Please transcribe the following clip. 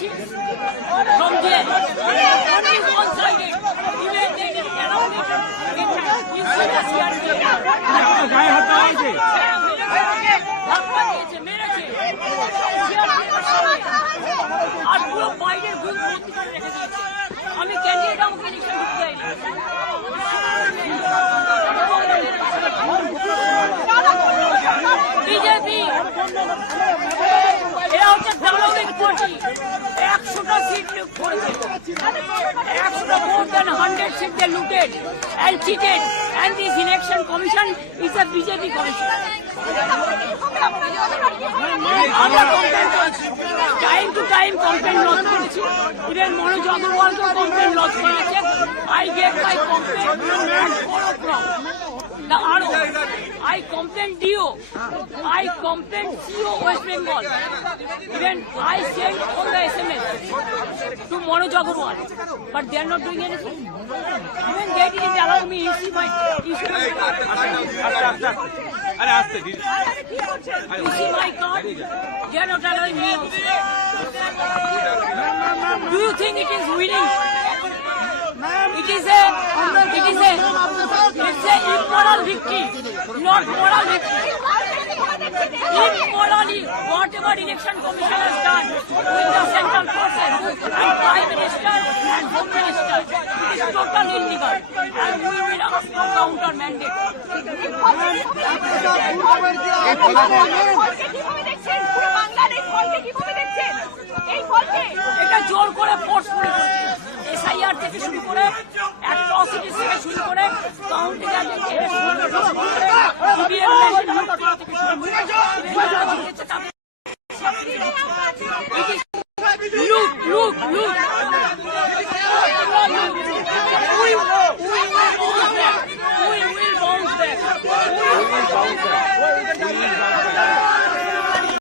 benefiting from there. Only one-sided. Even they didn't allow me to use আর পুরো বাইরের ভুল ভর্তি করে রেখে দিয়েছে। আমি ক্যান্ডিডেট আমাকে ইলেকশন ঢুকতে যাইনি। বিজেপি এরা হচ্ছে দালালিক পার্টি। 100টা সিট করেছে, 100টা more than 100 seats they looted and cheated, and this election commission is a BJP commission. আমরা কমপ্লেন করছি, time to time complain lodge করেছি, ইভেন মনোজ অগ্রওয়ালকেও কমপ্লেন লজ করেছে। I gave my complaint at 4 o'clock. The RO, I complained DO, I complained CO West Bengal, even I sent all the SMS to Manoj Agarwal, but they are not doing anything. Even they didn't allow me to see my issue. You see my card? They are not allowing me. Do you think it is winning? It's a immoral victory, not moral victory. Immorally, whatever election commission has done with the central forces and prime minister and home minister, it is totally illegal, and we will ask for counter mandate. এটা জোর করে ফোর্স করে SIR থেকে শুরু করে অ্যাট্রসিটিস থেকে শুরু করে কাউন্টিং এজেন্ট থেকে শুরু করে ইভিএম মেশিন লুট করা থেকে শুরু করে লুট